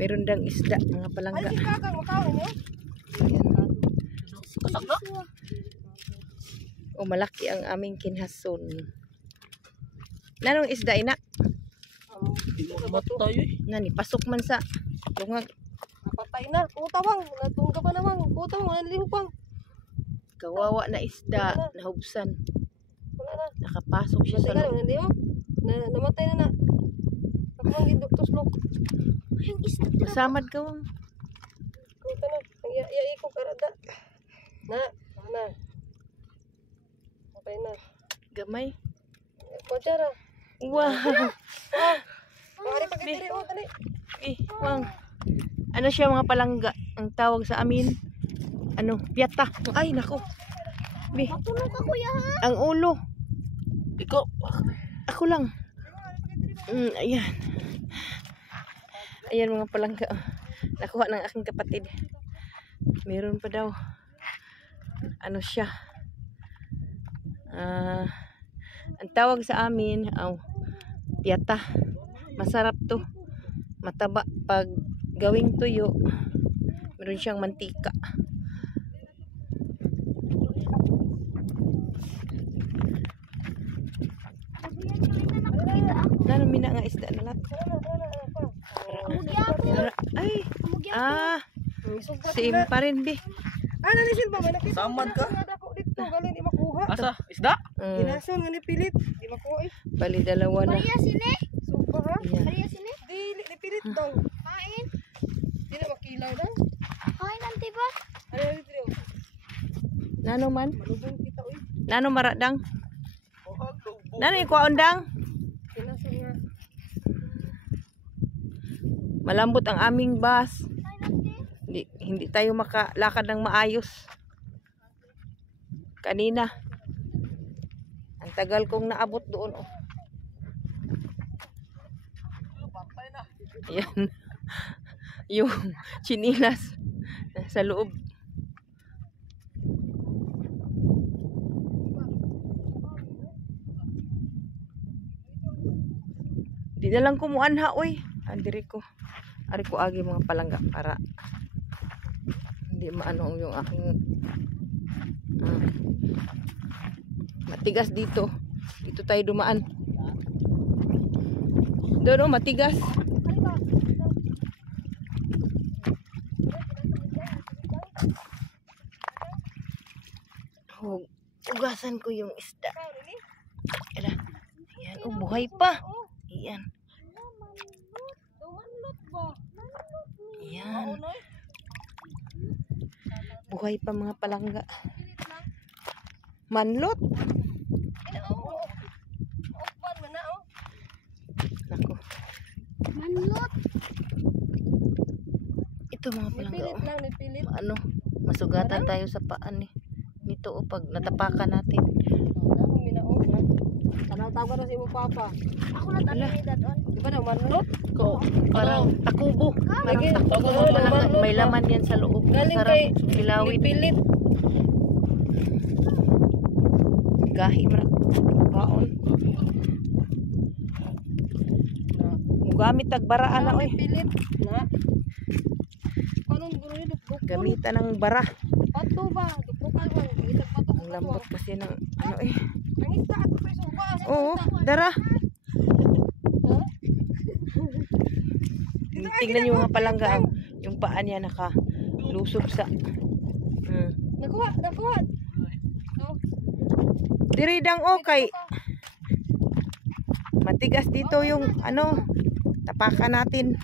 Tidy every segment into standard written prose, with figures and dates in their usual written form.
Meron dang isda, mga palangga. Ay, si Kakang, makaon mo? Kasak na? O malaki ang aming kinhason. Nanong isda ina? Hindi mo matay eh. Nani, pasok man sa lungag. Napatay na. Putawang. Natungga pa naman. Putawang. Nalihupang. Kawawa na isda, nahubsan. Wala na. Nakapasok siya sa Matay ka loob. na. Hindi mo? Namatay na na. Ako lang ginduktuslok. Yung isda. Masamad ka wang. Puta na. Iya ko karada. Na. Matay na. Gamay. Kutsara. Wow. Pari pa kitiri. Oh, tani. Wang. Ano siya mga palangga? Ang tawag sa amin, ano, piyata. Ay, nako. Matulog ka kuya ha. Ang ulo. Ikaw. Ako lang. Ayan. Ayan mga palangga. Nakuha ng aking kapatid. Meron pa daw. Ano siya? Ang tawag sa amin, piyata. Masarap to. Mataba. Pag gawing tuyo, meron siyang mantika. Lalo mina nga isda na lahat. Ay, same pa rin, be. Ano ni Silva? May nakita. Samad ka? Ako dito. Galing di makuha. Asa? Isda? Ginason nga ni pilit. Di makuha eh. Bali, dalawa na. Maria sini. Supa ha? Ayan. Maria sini. Dili ni pilit daw. Kain. Di na makilaw daw. Kain nanti ba? Ano ni trio? Nano man? Malubong kita uy. Nano maradang? Nano ikuha undang? Ginason nga. Malambot ang aming bus. Kain nanti. Hindi tayo makalakad ng maayos. Kanina. Ang tagal kong naabot doon. Oh. Ayan. Yung chinilas sa loob. Di na lang kumuanha, oy. Andiri ko. Ari ko agi mga palangga para hindi maano yung aking matigas dito. Dito tayo dumaan. Doon oh, matigas. Ugasan ko yung isda. Ayan. Ayan, oh, buhay pa. Ayan. Ayan. Buhay pa mga palangga. Manlot. Nako. Manlot. Ito mga palangga. Nipilit Oh. lang, nipilit. Ano, masugatan tayo sa paan eh. Nito oh, pag natapakan natin. Tanaw-tawa na si mo papa. Ako na talinidad on. Di ba na manlot? Parang takubo. Parang Lagi. takubo Oo, mga palangga. manlot. May laman yan sa loob. Galing Masarap. kay Kilawin. nipilit. Gahi man. Baon. Mugamit tagbaraan na oy. Nipilit. Na. Paano guro ni dukduk? Gamitan ng bara. Pato ba? Dukdukan ba? Itag pato. Ang lambot kasi ng ano eh. Ang isda ato pa suba. Oo, dara. Tingnan yung mga palangga. Yung paa niya nakalusob sa. Nakuha. Diridang okay. Matigas dito yung ano. Tapakan natin.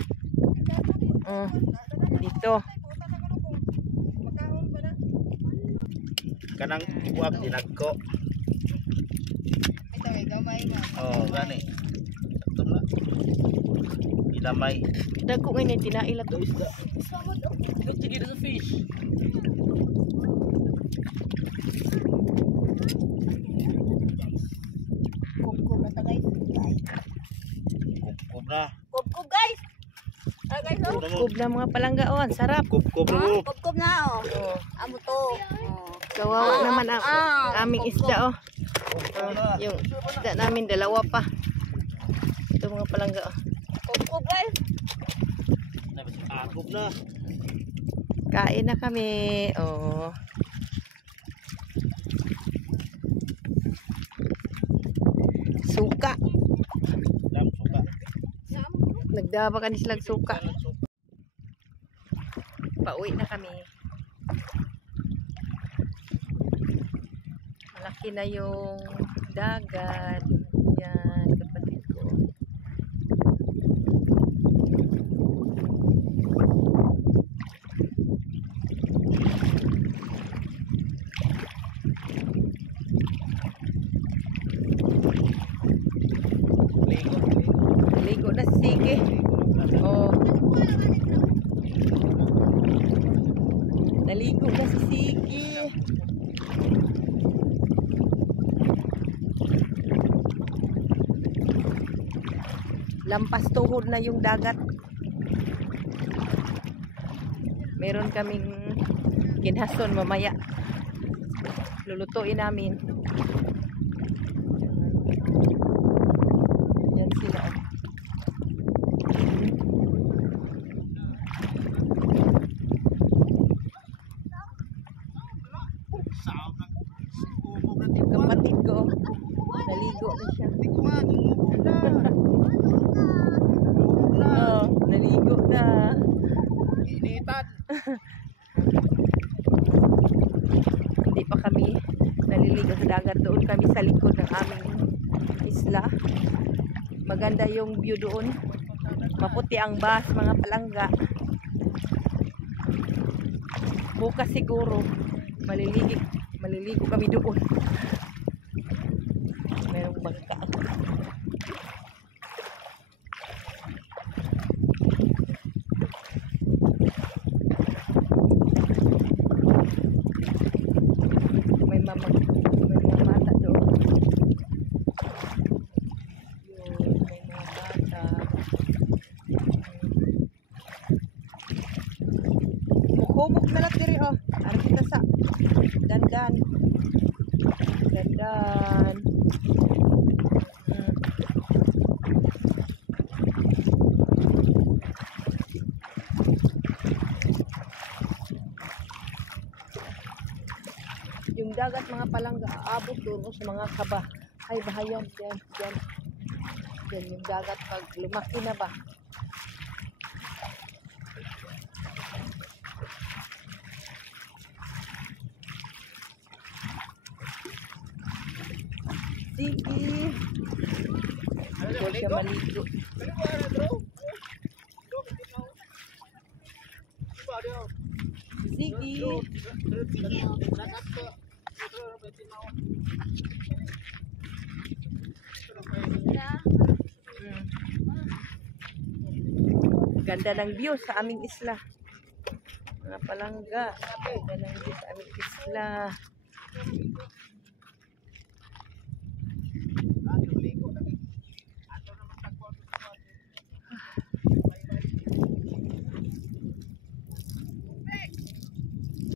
Dito. Kanang buwag dinagko. Ito ay gamay na. Oh, gani. Sakto na. Ilamay. Dagko ngayon tinaila to. Isda. Look, sige na sa fish. Kup na ta guys. Kup na. Kup guys. Guys oh. Kub na mga palangga oh, ang sarap. Kup mo. Kup na oh. Amo to. Kawawa naman ang aming isda oh. Yung isda namin dalawa pa. Ito mga palangga oh. Kup guys. Agog na. Kain na kami. Oh. Suka. Dam suka. Nagdaba ka ni silang suka. Suka. Pauwi na kami. Malaki na yung dagat. Yan, kapatid ko. Ligo. Ligo na si Sige. Oh. Naligo na si Sige. Lampas tuhod na yung dagat. Meron kaming kinhason mamaya. Lulutuin namin. Yan sila. Oh. Saab na. Umog na Yung kapatid ko, naligo na siya. tikuan. Umog na. Umog na. Oh, naligo na. Initan. Hindi pa kami naliligo sa dagat. Doon kami sa likod ng aming isla. Maganda yung view doon. Maputi ang bus, mga palangga. Bukas siguro maliligo kami doon. Merong bangka. May mamata doon. Yun, may mga bata. Mukumog na lang diri oh. Ara kita sa dandan. Dandan. Yung dagat mga palangga aabot doon sa mga kaba. Ay bahayan yan, yan. Yan yung dagat pag lumaki na ba. Sige. Ito siya maligo. Sige. Ganda ng view sa aming isla. Mga palangga. Ganda ng view sa aming isla.